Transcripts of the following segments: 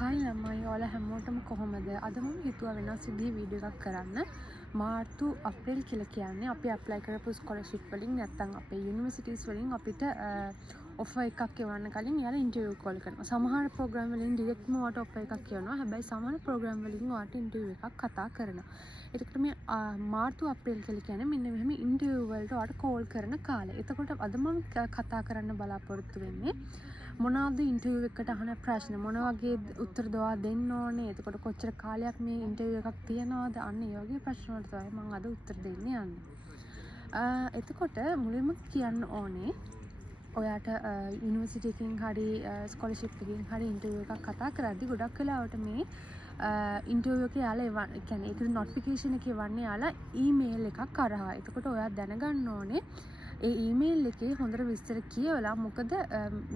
හයි ළමයි ඔයාලා හැමෝටම කොහොමද? අද මම හිතුවා වෙනස් විදිහේ වීඩියෝ එකක් කරන්න. මාර්තු අප්‍රේල් කියලා කියන්නේ අපි ඇප්ලයි කරපු ස්කෝලර්ෂිප් වලින් නැත්නම් අපේ යුනිවර්සිටිස් වලින් අපිට ඔෆර් එකක් එවන්න කලින් යාලා ඉන්ටර්විව් කෝල් කරනවා. සමහර ප්‍රෝග්‍රෑම් වලින් ඩිරෙක්ට්ම ඔයාලට ඔෆර් එකක් එවනවා. හැබැයි සමහර ප්‍රෝග්‍රෑම් වලින් ඔයාලට ඉන්ටර්විව් එකක් කතා කරනවා. එතකොට මේ මාර්තු අප්‍රේල් කියලා කියන්නේ මෙන්න මෙහෙම ඉන්ටර්විව් වලට ඔයාලට කෝල් කරන කාලය. එතකොට අද මම කතා කරන්න බලාපොරොත්තු වෙන්නේ මොනවාද ඉන්ටර්විව් එකට අහන ප්‍රශ්න, මොන වගේ උත්තර දවා දෙන්න ඕනේ, එතකොට කොච්චර කාලයක් මේ ඉන්ටර්විව් එකක් තියනවාද, අන්න ඒ වගේ ප්‍රශ්න වලට තමයි මම අද උත්තර දෙන්න යන්නේ. එතකොට මුලින්ම කියන්න ඕනේ ඔයාට යුනිවර්සිටි එකකින් හරි ස්කෝලර්ෂිප් එකකින් හරි ඉන්ටර්විව් එකක් කතා කරද්දි ගොඩක් වෙලාවට මේ ඉන්ටර්විව් එකේ යාලා කියන්නේ ඒක නොටිෆිකේෂන් එකේ වන්නේ යාලා ඊමේල් එකක් කරහා. එතකොට ඔයා දැනගන්න ඕනේ ඒ ඊමේල් එකේ හොඳට විස්තර කියවලා මොකද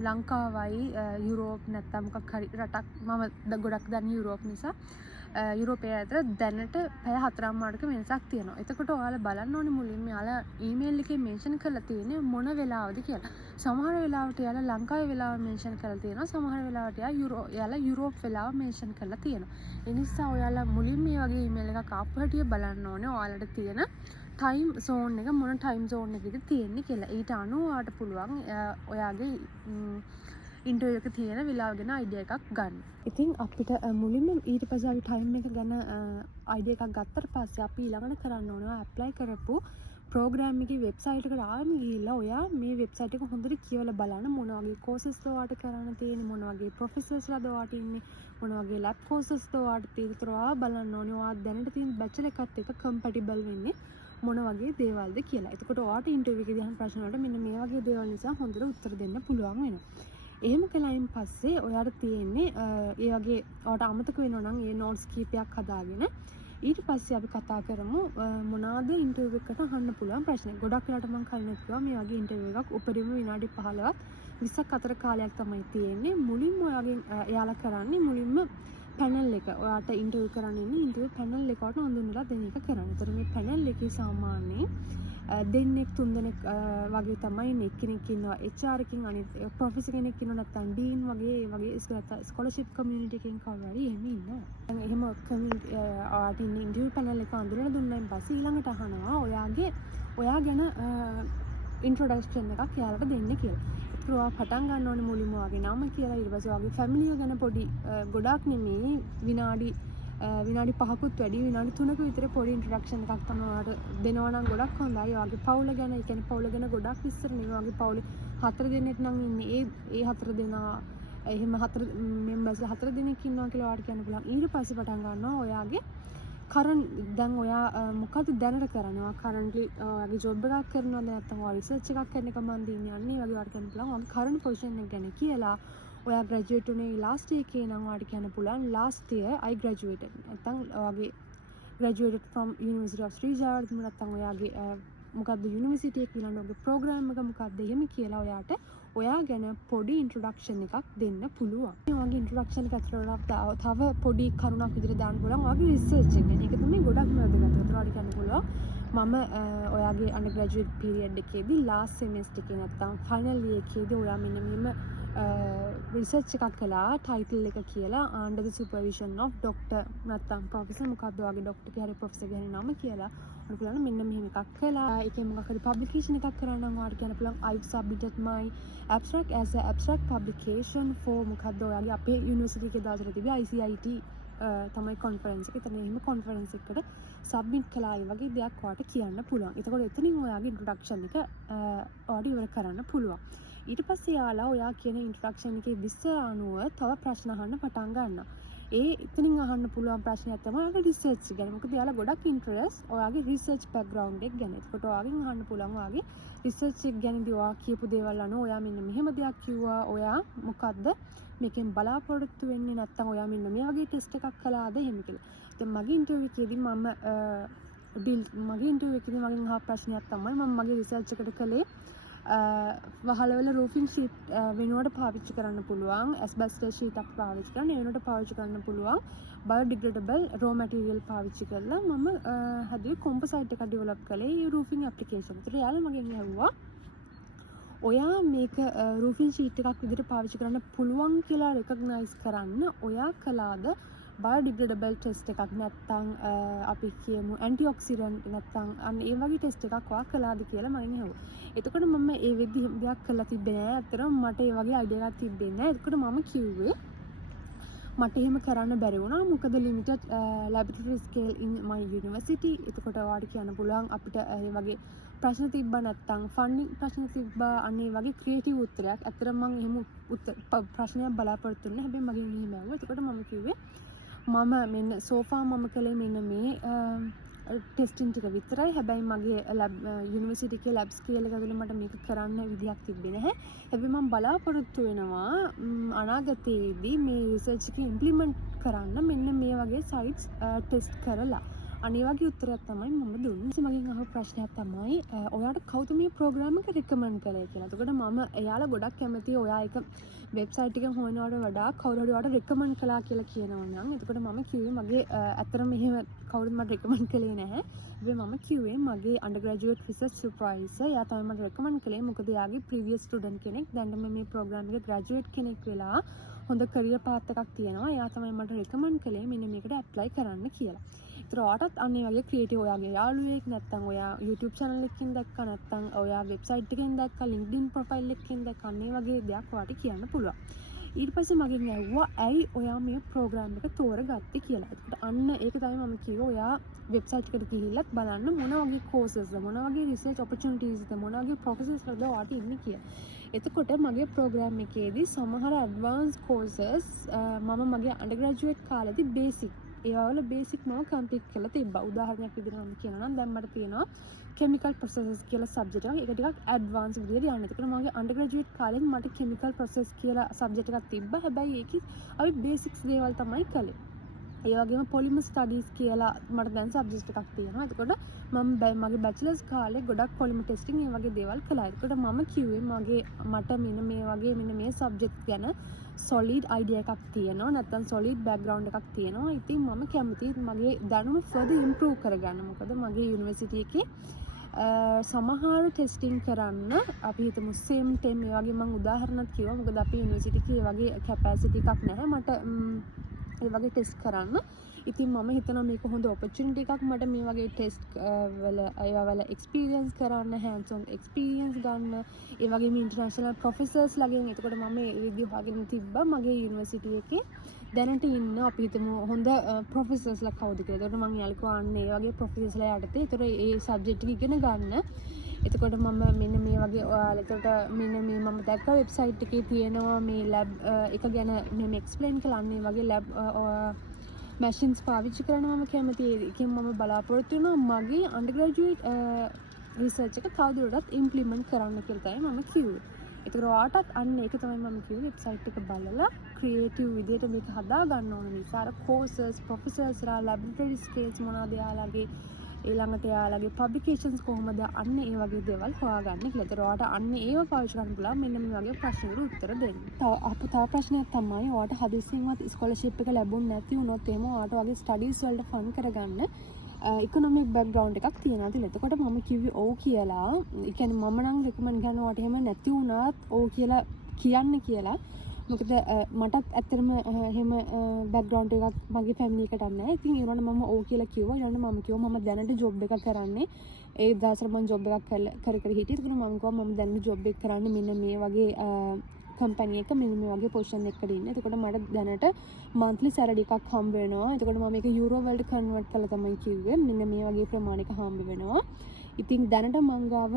ලංකාවයි යුරෝප් නැත්නම් මොකක් හරි රටක් මම ගොඩක් දන්නේ යුරෝප් නිසා යුරෝපය අතර දැනට පැය 4:00ක වෙනසක් තියෙනවා. එතකොට ඔයාලා බලන්න ඕනේ මුලින්ම යාලා ඊමේල් එකේ මෙන්ෂන් කරලා තියෙන්නේ මොන වෙලාවද කියලා. සමහර වෙලාවට යාලා ලංකාවේ වෙලාව මෙන්ෂන් කරලා තියෙනවා. සමහර වෙලාවට යාලා යුරෝප් වෙලාව මෙන්ෂන් කරලා තියෙනවා. ඒ නිසා ඔයාලා මුලින්ම මේ වගේ ඊමේල් එකක් ආපු හැටි බලන්න ඕනේ ඔයාලට තියෙන ටයිම් සෝන් එක මොන ටයිම් සෝන් එකකද තියෙන්නේ කියලා. ඊට අනුව ඔයාට පුළුවන් ඔයාගේ ඉන්ටර්විව් එක තියෙන වෙලාව ගැන අයිඩියා එකක් ගන්න. ඉතින් අපිට මුලින්ම ඊට පස්සේ අපි ටයිම් එක ගැන අයිඩියා එකක් ගත්තට පස්සේ අපි ඊළඟට කරන්න ඕනේ ඇප්ලයි කරපු ප්‍රෝග්‍රෑම් එකේ වෙබ්සයිට් එකට ආවම ගිහිල්ලා ඔයා මේ වෙබ්සයිට් එක හොඳට කියවලා බලන්න මොන වගේ කෝසස් ඔයාට කරන්න තියෙන්නේ, මොන වගේ ප්‍රොෆෙසර්ස්ලාද ඔයාට ඉන්නේ, මොන වගේ ලැබ් කෝසස් ඔයාට තියෙන්නේ. ඔයා බලන්න ඕනේ ඔයා දැනට තියෙන බැචලර් එකත් එක්ක කම්පැටිබල් වෙන්නේ මොන වගේ දේවල්ද කියලා. එතකොට ඔයාට ඉන්ටර්විව් එකේදී අහන ප්‍රශ්න වලට මෙන්න මේ වගේ දේවල් නිසා හොඳට උත්තර දෙන්න පුළුවන් වෙනවා. එහෙම කළායින් පස්සේ ඔයාට තියෙන්නේ ඒ වගේ ඔයාට අමතක වෙනවා නම් ඒ නෝට්ස් කීපයක් හදාගෙන ඊට පස්සේ අපි කතා කරමු මොනවාද ඉන්ටර්විව් එකට අහන්න පුළුවන් ප්‍රශ්න. ගොඩක් වෙලාවට මම කලින් කිව්වා මේ වගේ ඉන්ටර්විව් එකක් උපරිම විනාඩි 15ක් 20ක් අතර කාලයක් තමයි තියෙන්නේ. මුලින්ම ඔයාගෙන් එයාලා කරන්නේ මුලින්ම පැනල් එක ඔයාට ඉන්ටර්විව් කරන්න ඉන්නේ ඉන්ටර්විව් පැනල් එකට හඳුන්වලා දෙන එක කරන්න. ඒතර මේ පැනල් එකේ සාමාන්‍යයෙන් දෙන්නෙක් තුන් දෙනෙක් වගේ තමයි එක්කෙනෙක් ඉන්නවා HR එකකින්, අනිත් ප්‍රොෆෙසර් කෙනෙක් ඉන්නවා, නැත්නම් ඩීන් වගේ ඒ වගේ ස්කෝලර්ෂිප් කමියුනිටි එකකින් කවුරු හරි එහෙම ඉන්නවා. දැන් එහෙම ඔයාට ඉන්නේ ඉන්ටර්විව් පැනල් එක අඳුරලා දුන්නායින් පස්සේ ඊළඟට අහනවා ඔයා ගැන ඉන්ට්‍රොඩක්ෂන් එකක් යාලට දෙන්න කියලා. ඔයා පටන් ගන්න ඕනේ මුලින්ම ඔයාගේ නම කියලා, ඊට පස්සේ ඔයාගේ ෆැමිලිය ගැන පොඩි ගොඩක් නෙමෙයි විනාඩි 5කුත් වැඩි විනාඩි 3ක විතර පොඩි ඉන්ට්‍රොඩක්ෂන් එකක් තමයි ඔයාට දෙනවා නම් ගොඩක් හොඳයි. ඔයාගේ පවුල ගැන, ඒ කියන්නේ පවුල ගැන ගොඩක් විස්තර නෙමෙයි. ඔයාගේ පවුලේ 4 දෙනෙක් නම් ඉන්නේ ඒ 4 දෙනා එහෙම 4 මෙම්බර්ස්ලා 4 දෙනෙක් ඉන්නවා කියලා ඔයාට කියන්න පුළුවන්. ඊට පස්සේ පටන් ගන්නවා ඔයාගේ දැන් ඔයා මොකද දැනට කරන්නේ? ඔයා කරන්ට්ලි ඔයාගේ ජොබ් එකක් කරනවද නැත්නම් ඔයා රිසර්ච් එකක් කරන එක මන් දින්නේ අන්නේ වගේ ඔයාට කියන්න පුළුවන්. ඔයාගේ කරන්ට් පොසිෂන් එක ගැන කියලා ඔයා ග්‍රැජුවේට් උනේ ලාස්ට් එකේ නම් ඔයාට කියන්න පුළුවන් ලාස්ට් ඉයර් I graduated. නැත්නම් ඔයාගේ graduated from University of Sri Jayawardena නැත්නම් ඔයාගේ මොකද්ද යුනිවර්සිටි එකේ ඊළඟ ඔයාගේ ප්‍රෝග්‍රෑම් එක මොකක්ද එහෙම කියලා ඔයාට ඔයා ගැන පොඩි ඉන්ට්‍රොඩක්ෂන් එකක් දෙන්න පුළුවන්. ඔයාගේ ඉන්ට්‍රොඩක්ෂන් එක අතරට තව පොඩි කරුණක් විදිහට දාන්න පුළුවන් ඔයාගේ රිසර්ච් එක ගැන. ඒක තමයි ගොඩක්ම වැදගත්. ඒතර ඔයාට කියන්න පුළුවන් මම ඔයාගේ අන්ඩර් ග්‍රැජුවේට් පීරියඩ් එකේදී ලාස්ට් සෙමෙස්ටර් එකේ නැත්නම් ෆයිනල් ඉයර් එකේදී ඔයා මෙන්න මෙහෙම රිසර්ච් එකක් කළා. ටයිටල් එක කියලා under the supervision of doctor නැත්නම් ප්‍රොෆෙසර් මොකක්ද ඔයාගේ ડોක්ටර් ගේ හරි ප්‍රොෆෙසර් ගේ හරි නම කියලා ඔයාලා පුළුවන් මෙන්න මෙහෙම එකක් කළා. ඒකේ මොකක් හරි පබ්ලිකේෂන් එකක් කරන්න නම් ඔයාට කියන්න පුළුවන් I've submitted my abstract as a abstract publication for මොකක්ද ඔයාගේ අපේ යුනිවර්සිටි එකේ දාලා තිබි ICIT තමයි කොන්ෆරන්ස් එක. එතන එහෙම කොන්ෆරන්ස් එකකට සබ්මිට් කළා වගේ දෙයක් ඔයාට කියන්න පුළුවන්. එතකොට එතනින් ඔයාගේ ඉන්ට්‍රොඩක්ෂන් එක ඔයාට ඉවර කරන්න පුළුවන්. ඊට පස්සේ යාලා ඔයා කියන ඉන්ට්‍රොඩක්ෂන් එකේ විස්තර අනුව තව ප්‍රශ්න අහන්න පටන් ගන්නවා. ඒ එතනින් අහන්න පුළුවන් ප්‍රශ්නයක් තමයි ඔයාගේ රිසර්ච් ගැන. මොකද යාලා ගොඩක් ඉන්ට්‍රස්ට් ඔයාගේ රිසර්ච් බෑග්ග්‍රවුන්ඩ් එක ගැන. ඒකට ඔයාගෙන් අහන්න පුළුවන් ඔයාගේ රිසර්ච් එක ගැනදී ඔයා කියපු දේවල් අනුව ඔයා මෙන්න මෙහෙම දෙයක් කිව්වා. ඔයා මොකද්ද මේකෙන් බලාපොරොත්තු වෙන්නේ? නැත්නම් ඔයා මෙන්න මේ වගේ ටෙස්ට් එකක් කළාද එහෙම කියලා. දැන් මගේ ඉන්ටර්විව් එකේදී මගෙන් අහපු ප්‍රශ්නයක් තමයි මම මගේ රිසර්ච් එකට කළේ වහලවල රූෆින් ෂීට් වෙනුවට පාවිච්චි කරන්න පුළුවන් ඇස්බෙස්ටස් ෂීට් එකක් පාවිච්චි කරන්න ඒ වෙනුවට පාවිච්චි කරන්න පුළුවන් බයෝඩිග්‍රේඩබල් රෝ මැටීරියල් පාවිච්චි කරලා මම හැදුවේ කොම්පොසයිට් එකක් ඩෙවලොප් කළේ රූෆින් ඇප්ලිකේෂන්. ඒතර යාළුවා මගෙන් ඇහුවා ඔයා මේක රූෆින් ෂීට් එකක් විදිහට පාවිච්චි කරන්න පුළුවන් කියලා රෙකග්නයිස් කරන්න ඔයා කළාද බයෝඩිග්‍රේඩබල් ටෙස්ට් එකක් නැත්නම් අපි කියමු ඇන්ටිඔක්සිඩන්ට් නැත්නම් අන්න ඒ වගේ ටෙස්ට් එකක් ඔයා කළාද කියලා මම ඇහුවා. එතකොට මම ඒ විදිහක් කරලා තිබ්බේ නෑ. ඇත්තටම මට ඒ වගේ අයිඩියා එකක් තිබ්බේ නෑ. එතකොට මම කිව්වේ මට එහෙම කරන්න බැරි වුණා. මොකද limited laboratory scale in my university. එතකොට ඔයාලට කියන්න පුළුවන් අපිට ඒ වගේ ප්‍රශ්න තිබ්බා නැත්නම් ෆන්ඩින් ප්‍රශ්න තිබ්බා අන්න ඒ වගේ ක්‍රියේටිව් උත්තරයක්. ඇත්තටම මම එහෙම ප්‍රශ්නයක් බලාපොරොත්තු වෙන්නේ. හැබැයි මගෙන් එහෙම ඇහුවා. එතකොට මම කිව්වේ මම මෙන්න සෝෆා මම කළේ මෙන්න මේ ටෙස්ටිං ටික විතරයි. හැබැයි මගේ යුනිවර්සිටි එකේ ලැබ් ස්කේල් එක තුළ මට මේක කරන්න විදියක් තිබ්බේ නැහැ. හැබැයි මම බලාපොරොත්තු වෙනවා අනාගතයේදී මේ රිසර්ච් එක ඉම්ප්ලිමන්ට් කරන්න මෙන්න මේ වගේ සයිට්ස් ටෙස්ට් කරලා අනේ වගේ උත්තරයක් තමයි මම දුන්නේ. ඉතින් මගෙන් අහපු ප්‍රශ්නයක් තමයි ඔයාලට කවුද මේ ප්‍රෝග්‍රෑම් එක රෙකමන්ඩ් කළේ කියලා. එතකොට මම එයාලා ගොඩක් කැමතියි ඔයා එක වෙබ්සයිට් එකෙන් හොයනවට වඩා කවුරු හරි ඔයාලට රෙකමන්ඩ් කළා කියලා කියනවා නම්. එතකොට මම කිව්වේ මගේ ඇත්තටම මෙහෙම කවුරුත් මට රෙකමන්ඩ් කළේ නැහැ. හැබැයි මම කිව්වේ මගේ අන්ඩර්ග්‍රැජුවේට් රිසර්ච් සුපර්වයිසර් එයා තමයි මට රෙකමන්ඩ් කළේ. මොකද එයාගේ ප්‍රීවියස් ස්ටුඩන්ට් කෙනෙක්. දැන් මේ ප්‍රෝග්‍රෑම් එකේ ග්‍රැජුවේට් කෙනෙක් වෙලා හොඳ කරියර් පාත් එකක් තියෙනවා. එයා තමයි මට රෙකමන්ඩ් කළේ මෙන්න මේකට ඇප්ලයි කරන්න කියලා. ඒතර ඔයාටත් අන්න ඒ වගේ ක්‍රියේටිව් ඔයාගේ යාළුවෙක් නැත්නම් ඔයා YouTube channel එකකින් දැක්කා නැත්නම් ඔයා වෙබ්සයිට් එකෙන් දැක්කා LinkedIn profile එකකින් දැක්කා අන්න ඒ වගේ දෙයක් ඔයාට කියන්න පුළුවන්. ඊට පස්සේ මගෙන් ඇහුවා ඇයි ඔයා මේ ප්‍රෝග්‍රෑම් එක තෝරගත්තේ කියලා. ඒකට අන්න ඒක තමයි මම කිව්වේ ඔයා වෙබ්සයිට් එකට ගිහිල්ලත් බලන්න මොන වගේ courses මොන වගේ research opportunities මොන වගේ professors වලද ඔයාට ඉන්නේ කියලා. එතකොට මගේ ප්‍රෝග්‍රෑම් එකේදී සමහර advanced courses මම මගේ undergraduate කාලේදී basic ඒවල බේසික් මම කම්ප්ලීට් කරලා තිබ්බා. උදාහරණයක් විදිහට මම කියනවා නම් දැන් මට තියෙනවා chemical processes කියලා සබ්ජෙක්ට් එකක්. ඒක ටිකක් ඇඩ්වාන්ස් විදිහට යන්නේ. ඒකට මගේ අන්ඩර්ග්‍රැජුවේට් කාලෙත් මට chemical process කියලා සබ්ජෙක්ට් එකක් තිබ්බා. හැබැයි ඒකේ අපි බේසික්ස් දේවල් තමයි කළේ. ඒ වගේම polymer studies කියලා මට දැන් සබ්ජෙක්ට් එකක් තියෙනවා. එතකොට මම මගේ බැචලර්ස් කාලේ ගොඩක් polymer testing ඒ වගේ දේවල් කළා. එතකොට මම කිව්වේ මට මෙන්න මේ සබ්ජෙක්ට් ගැන solid idea එකක් තියෙනවා. නැත්නම් solid background එකක් තියෙනවා. ඉතින් මම කැමතියි මගේ දැනුම further improve කරගන්න. මොකද මගේ යුනිවර්සිටි එකේ සමහර ටෙස්ටිං කරන්න අපි හිතමු same time මේ වගේ මම උදාහරණයක් කිව්වා. මොකද අපේ යුනිවර්සිටි එකේ ඒ වගේ capacity එකක් නැහැ. මට ඒ වගේ ටෙස්ට් කරන්න. ඉතින් මම හිතනවා මේක හොඳ opportunity එකක් මට මේ වගේ ටෙස්ට් වල experience කරන්න, hands on experience ගන්න. ඒ වගේම international professors ලාගෙන්. එතකොට මම මේ විදිහ හොයාගෙන තිබ්බා මගේ යුනිවර්සිටි එකේ දැනට ඉන්න අපි හිතමු හොඳ professors ලා කවුද කියලා. එතකොට මම යාළුවා අන්න ඒ වගේ professors ලා යටතේ. එතකොට ඒ subject එක ඉගෙන ගන්න. එතකොට මම මෙන්න මේ වගේ ඔයාලට මෙන්න මේ මම දැක්ක වෙබ්සයිට් එකේ තියෙනවා මේ ලැබ් එක ගැන මෙහෙම එක්ස්ප්ලেইন කරන්නේ වගේ ලැබ් මැෂින්ස් පාවිච්චි කරනවා මම කැමතියි. ඒකෙන් මම බලාපොරොත්තු වෙනවා මගේ අන්ඩර්ග්‍රැජුවේට් රිසර්ච් එක තවදුරටත් ඉම්ප්ලිමන්ට් කරන්න කියලා තමයි මම කිව්වේ. ඒතර ඔයාටත් අන්න ඒක තමයි මම කිව්වේ වෙබ්සයිට් එක බලලා ක්‍රියේටිව් විදිහට මේක හදා ගන්න ඕන නිසා අර courses professors ලා laboratory skills මොනවද යාලගේ ඊළඟට යාලගේ publications කොහොමද අන්න ඒ වගේ දේවල් හොයාගන්න කියලා. ඒතර ඔයාට අන්න ඒව පාවිච්චි කරන්න පුළුවන් මෙන්න මේ වගේ ප්‍රශ්න වලට උත්තර දෙන්න. තව ප්‍රශ්නයක් තමයි ඔයාට හදිස්සියෙන්වත් ස්කෝලර්ෂිප් එක ලැබුණ නැති වුණොත් එහෙම ඔයාට වගේ ස්ටඩීස් වලට ෆන් කරගන්න ඉකොනොමික් බෑග්ග්‍රවුන්ඩ් එකක් තියෙනවා කියලා. එතකොට මම කිව්වේ ඔව් කියලා. ඒ කියන්නේ මම නම් රෙකමන්ඩ් කරනවා ඔයාට එහෙම නැති වුණත් ඔව් කියලා කියන්න කියලා. මොකද මටත් ඇත්තටම එහෙම බෑග්ග්‍රවුන්ඩ් එකක් මගේ ෆැමිලි එකට නැහැ. ඉතින් ඒ වුණාට මම ඔව් කියලා කිව්වා. ඊළඟට මම කිව්වා මම දැනට ජොබ් එකක් කරන්නේ. ඒ දවසට මම ජොබ් එකක් කර හිටියේ. ඒකට මම කිව්වා මම දැනට ජොබ් එක කරන්නේ මෙන්න මේ වගේ කම්පැනි එක මෙන්න මේ වගේ පොසිෂන් එකකට ඉන්නේ. එතකොට මට දැනට monthly salary එකක් හම්බ වෙනවා. එතකොට මම මේක යුරෝ වලට කන්වර්ට් කරලා තමයි කිව්වේ. මෙන්න මේ වගේ ප්‍රමාණයක හම්බ වෙනවා. ඉතින් දැනට මං ගාව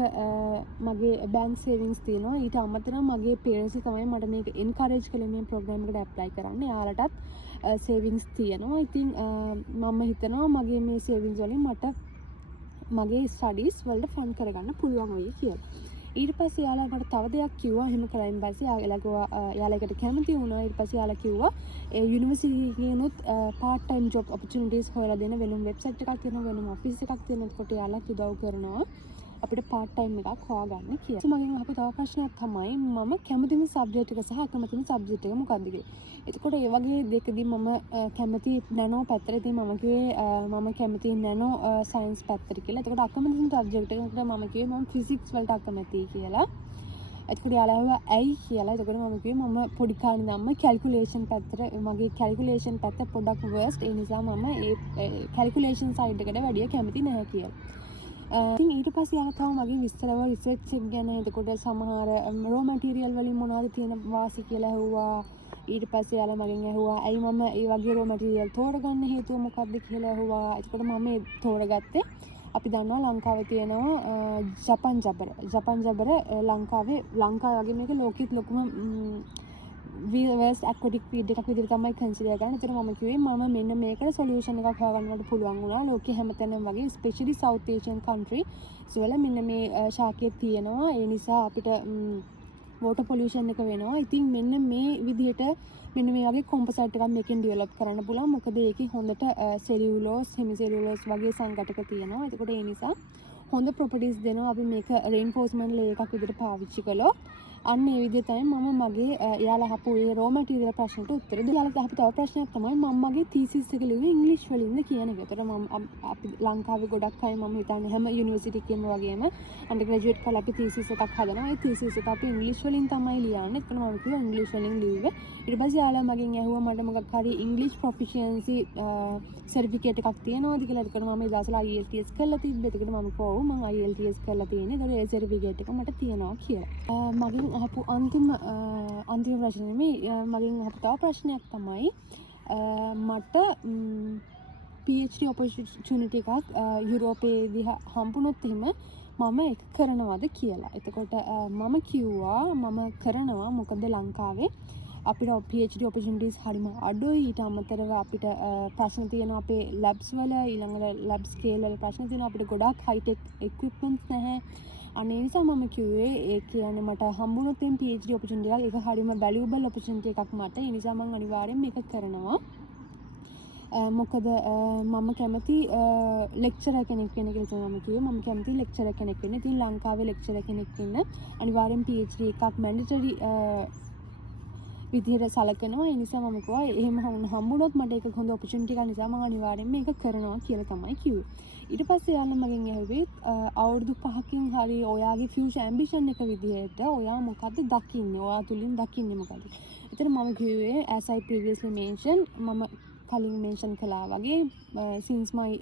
මගේ බැංක් සේවිංග්ස් තියෙනවා. ඊට අමතරව මගේ පේරන්ට්ස් තමයි මට මේක එන්කරේජ් කළේ මේ ප්‍රෝග්‍රෑම් එකට ඇප්ලයි කරන්න. එයාලටත් සේවිංග්ස් තියෙනවා. ඉතින් මම හිතනවා මගේ මේ සේවිංග්ස් වලින් මට මගේ ස්ටඩීස් වලට ෆන් කරගන්න පුළුවන් වෙයි කියලා. ඊට පස්සේ යාලා මට තව දෙයක් කිව්වා. එහෙම කරයින් පස්සේ යාලා එකට කැමති වුණා. ඊට පස්සේ යාලා කිව්වා ඒ university එකේනොත් part time job opportunities හොයලා දෙන වෙනම වෙබ්සයිට් එකක් තියෙනවා, වෙනම ඔෆිස් එකක් තියෙනවා. ඒකට යාලා උදව් කරනවා අපිට part time එකක් හොයාගන්න කියලා. මගෙන් අහපු තව ප්‍රශ්නයක් තමයි මම කැමතිම සබ්ජෙක්ට් එක සහ අකමැතිම සබ්ජෙක්ට් එක මොකක්ද කියලා. එතකොට ඒ වගේ දෙකදී මම කැමති නැනෝ පැත්තටදී මම කිව්වේ මම කැමති නැනෝ සයන්ස් පැත්තට කියලා. එතකොට අකමැතිම සබ්ජෙක්ට් එකට මම කිව්වේ මම ෆිසික්ස් වලට අකමැතියි කියලා. එතකොට යාළුවා ඇයි කියලා. එතකොට මම කිව්වේ මම පොඩි කාලේ ඉඳන්ම කැල්කියුලේෂන් පැත්තට මගේ කැල්කියුලේෂන් පැත්ත පොඩක් වර්ස්ට්. ඒ නිසා මම ඒ කැල්කියුලේෂන් සයිඩ් එකට වැඩිය කැමති නැහැ කියලා. ඉතින් ඊට පස්සේ යාළුවා තව මගේ විස්තරව රිසර්ච් එක ගැන එතකොට සමහර රෝ මැටීරියල් වලින් මොනවද තියෙන වාසි කියලා ඇහුවා. ඊට පස්සේ යාළුවා මගෙන් ඇහුවා ඇයි මම ඒ වගේ රෝ මැටීරියල් තෝරගන්න හේතුව මොකක්ද කියලා ඇහුවා. එතකොට මම ඒ තෝරගත්තේ අපි දන්නවා ලංකාවේ තියෙනවා ජපන් ජබර ලංකාවේ වගේ මේක ලෝකෙත් ලොකුම වර්ස්ට් ඇක්වැටික් ෆීඩ් එකක් විදිහට තමයි කන්සිඩර් කරන්නේ. ඒතර මම කිව්වේ මම මෙන්න මේකට සොලියුෂන් එකක් හොයාගන්නට පුළුවන් වුණා. ලෝකෙ හැමතැනම වගේ ස්පෙෂලි සවුත් ඒෂියන් කන්ට්‍රි වල මෙන්න මේ ශාකයේ තියෙනවා. ඒ නිසා අපිට වෝටර් පොලියුෂන් එක වෙනවා. ඉතින් මෙන්න මේ විදිහට මෙන්න මේ වගේ කොම්පොසයිට් එකක් මේකෙන් ඩෙවලොප් කරන්න පුළුවන්. මොකද ඒකේ හොඳට සෙලියුලෝස්, හෙමිසෙලියුලෝස් වගේ සංඝටක තියෙනවා. එතකොට ඒ නිසා හොඳ ප්‍රොපර්ටිස් දෙනවා. අපි මේක රේන්ෆෝස්මන්ට් ලේ එකක් විදිහට පාවිච්චි කළොත් අන්න ඒ විදිහ තමයි මම මගේ එයාලා අහපු ඒ රෝ මැටීරියල් ප්‍රශ්නට උත්තර දෙලා. යාළුවා අහපු තව ප්‍රශ්නයක් තමයි මම මගේ තීසිස් එක ලිව්වේ ඉංග්‍රීසි වලින්ද කියන එක. ඒතර මම අපි ලංකාවේ ගොඩක් අය මම හිතන්නේ හැම යුනිවර්සිටි එකේම වගේම අන්ඩර් ග්‍රැජුවේට් කරලා අපි තීසිස් එකක් හදනවා. ඒ තීසිස් එක අපි ඉංග්‍රීසි වලින් තමයි ලියන්නේ. ඒතර මම කිව්වා ඉංග්‍රීසි වලින් ලිව්වේ. ඊට පස්සේ යාළුවා මගෙන් ඇහුවා මට මොකක් හරි ඉංග්‍රීසි ප්‍රොෆිෂියන්සි සර්ටිෆිකේට් එකක් තියෙනවද කියලා. ඒකට මම ඒ දවස්වල IELTS කරලා තිබ්බේ. ඒකට මම කිව්වා ඔව් මම IELTS කරලා තියෙන්නේ. ඒතර ඒ සර්ටිෆිකේට් එක මට තියෙනවා කියලා. මගෙන් අහපු අන්තිම ප්‍රශ්නේ මගෙන් අහපු තව ප්‍රශ්නයක් තමයි මට PhD opportunity එකක් යුරෝපයේදී හම්බුනොත් එහෙම මම ඒක කරනවද කියලා. එතකොට මම කිව්වා මම කරනවා. මොකද ලංකාවේ අපිට PhD opportunities හරිම අඩුයි. ඊට අමතරව අපිට ප්‍රශ්න තියෙනවා අපේ labs වල. ඊළඟට lab scale වල ප්‍රශ්න තියෙනවා. අපිට ගොඩාක් high tech equipments නැහැ. අනේ නිසා මම කිව්වේ ඒ කියන්නේ මට හම්බුනොත් එම් PhD opportunity එකක්. ඒක හරිම valuable opportunity එකක් මට. ඒ නිසා මම අනිවාර්යෙන් මේක කරනවා. මොකද මම කැමති ලෙක්චරර් කෙනෙක් වෙන්න කියලා මම කිව්වේ. මම කැමති ලෙක්චරර් කෙනෙක් වෙන්න. ඉතින් ලංකාවේ ලෙක්චරර් කෙනෙක් වෙන්න අනිවාර්යෙන් PhD එකක් mandatory විදිහට සලකනවා. ඒ නිසා මම කිව්වා එහෙම හම්බුනොත් මට ඒක හොඳ opportunity එකක් නිසා මම අනිවාර්යෙන් මේක කරනවා කියලා තමයි කිව්වේ. ඊට පස්සේ යාළුවා මගෙන් ඇහුවේ අවුරුදු 5කින් හරි ඔයාගේ future ambition එක විදිහට ඔයා මොකද්ද දකින්නේ? ඔයා තුලින් දකින්නේ මොකද්ද? ඒතර මම කිව්වේ as I previously mentioned මම කලින් mention කළා වගේ since my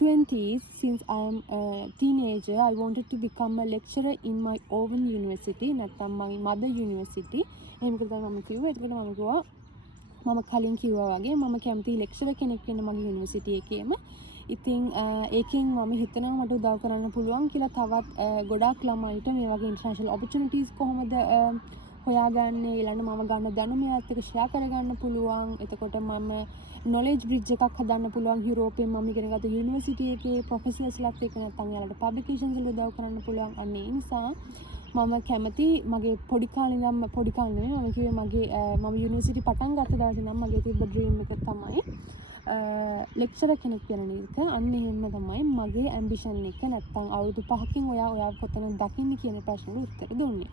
20s, since I am a teenager, I wanted to become a lecturer in my own university, නැත්නම් my mother university. එහෙම කියලා මම කිව්වා. ඒකට මම කිව්වා මම කලින් කිව්වා වගේ මම කැමති ලෙක්චරර් කෙනෙක් වෙන්න මගේ යුනිවර්සිටි එකේම. ඉතින් ඒකෙන් මම හිතනවා මට උදව් කරන්න පුළුවන් කියලා තවත් ගොඩාක් ළමයිට මේ වගේ ඉන්ටර්නැෂනල් ඔපචුනිටිස් කොහොමද හොයාගන්නේ ඊළඟ මම ගන්න දැනුම එයාත් එක්ක ෂෙයා කරගන්න පුළුවන්. එතකොට මම knowledge bridge එකක් හදන්න පුළුවන්. යුරෝපයෙන් මම ඉගෙන ගත්ත යුනිවර්සිටි එකේ ප්‍රොෆෙසර්ස්ලාත් එක්ක නැත්නම් යාළුවට පබ්ලිකේෂන්ස් වල උදව් කරන්න පුළුවන්. අන්න ඒ නිසා මම කැමති මගේ පොඩි කාලේ ඉඳන් මම කිව්වේ මම යුනිවර්සිටි පටන් ගත්ත දවසේ ඉඳන් මගේ තිබ්බ ඩ්‍රීම් එක තමයි ලෙක්චරර් කෙනෙක් වෙන එක. අන්න එහෙම තමයි මගේ ඇම්බිෂන් එක. නැත්නම් අවුරුදු 5කින් ඔයා කොතනද දකින්නේ කියන ප්‍රශ්නෙට උත්තර දුන්නේ.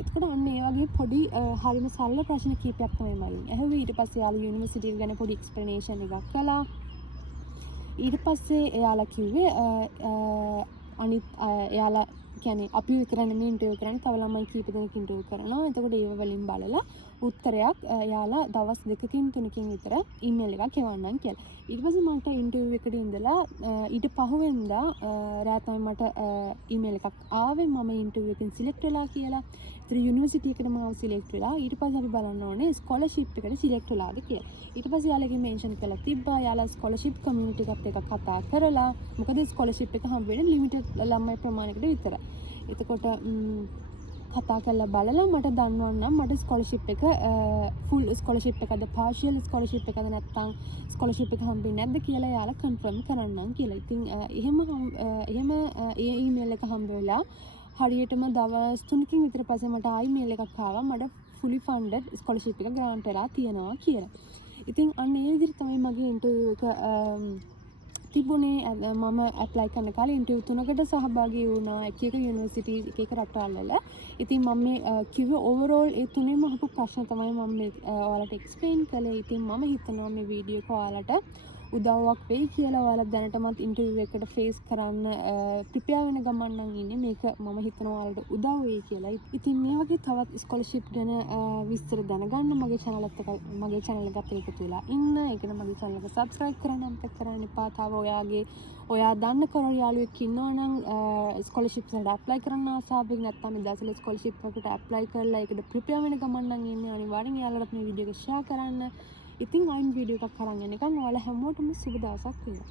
එතකොට අන්න ඒ වගේ පොඩි හරිම සරල ප්‍රශ්න කීපයක් තමයි මගෙන් ඇහුවේ. ඊට පස්සේ යාළුවා යුනිවර්සිටි එක ගැන පොඩි එක්ස්ප්ලනේෂන් එකක් කළා. ඊට පස්සේ එයාලා කිව්වේ අනිත් එයාලා කියන්නේ අපි විතරක් නෙමෙයි ඉන්ටර්විව් කරන්නේ, තව ළමයි කීප දෙනෙක් ඉන්ටර්විව් කරනවා. එතකොට ඒව වලින් බලලා උත්තරයක් යාලා දවස් 2කින් 3කින් විතර ඊමේල් එකක් එවන්නම් කියලා. ඊට පස්සේ මට ඉන්ටර්විව් එකට ඉඳලා ඊට පහුවෙන්දා රෑ තමයි මට ඊමේල් එකක් ආවේ මම ඉන්ටර්විව් එකකින් සිලෙක්ට් වෙලා කියලා. ඒතර යුනිවර්සිටි එකට මම සිලෙක්ට් වෙලා ඊට පස්සේ අපි බලන්න ඕනේ ස්කෝලර්ෂිප් එකට සිලෙක්ට් වෙලාද කියලා. ඊට පස්සේ යාළුවගේ මෙන්ෂන් කරලා තිබ්බා යාළුවා ස්කෝලර්ෂිප් කමියුනිටි එකත් එක්ක කතා කරලා මොකද ස්කෝලර්ෂිප් එක හම්බ වෙන්නේ ලිමිටඩ් ළමයි ප්‍රමාණයකට විතරයි. එතකොට කතා කරලා බලලා මට දන්වන්නම් මට ස්කෝලර්ෂිප් එක ෆුල් ස්කෝලර්ෂිප් එකද පාර්ෂියල් ස්කෝලර්ෂිප් එකද නැත්නම් ස්කෝලර්ෂිප් එක හම්බෙන්නේ නැද්ද කියලා යාළුවා කන්ෆර්ම් කරන්නම් කියලා. ඉතින් එහෙම ඒ ඊමේල් එක හම්බ වෙලා හරියටම දවස් 3කින් විතර පස්සේ මට ආයි මේල් එකක් ආවා මට fully funded ස්කෝලර්ෂිප් එක grant වෙලා තියෙනවා කියලා. ඉතින් අන්න ඒ විදිහට තමයි මගේ ඉන්ටර්විව් එක තිබුණේ. මම ඇප්ලයි කරන කාලේ ඉන්ටර්විව් 3කට සහභාගී වුණා එක එක යුනිවර්සිටි එක රටවල් වල. ඉතින් මම මේ කිව්වේ ඕවරෝල් ඒ තුනේම අහපු ප්‍රශ්න තමයි මම ඔයාලට එක්ස්ප්ලেইন කළේ. ඉතින් මම හිතනවා මේ වීඩියෝ එක ඔයාලට උදව්වක් වෙයි කියලා ඔයාලා දැනටමත් ඉන්ටර්විව් එකට ෆේස් කරන්න ප්‍රිපෙයාර් වෙන ගමන් නම් ඉන්නේ. මේක මම හිතනවා ඔයාලට උදව් වෙයි කියලා. ඉතින් මේ වගේ තවත් ස්කෝලර්ෂිප් ගැන විස්තර දැනගන්න මගේ channel එකට එකතු වෙලා ඉන්න. ඒකන මගේ channel එක subscribe කරන්න අමතක කරන්න එපා. තව ඔයා දන්න කවුරු යාළුවෙක් ඉන්නවා නම් ස්කෝලර්ෂිප්ස් වලට apply කරන්න ආසාවෙන් නැත්නම් මේ දවස්වල ස්කෝලර්ෂිප් එකට apply කරලා ඒකට ප්‍රිපෙයාර් වෙන ගමන් නම් ඉන්නේ. අනිවාර්යෙන් යාළුවන්ට මේ වීඩියෝ එක share කරන්න. ඉතින් අයින් වීඩියෝ එකක් අරන් එනකන් ඔයාලා හැමෝටම සුබ දවසක් වේවා.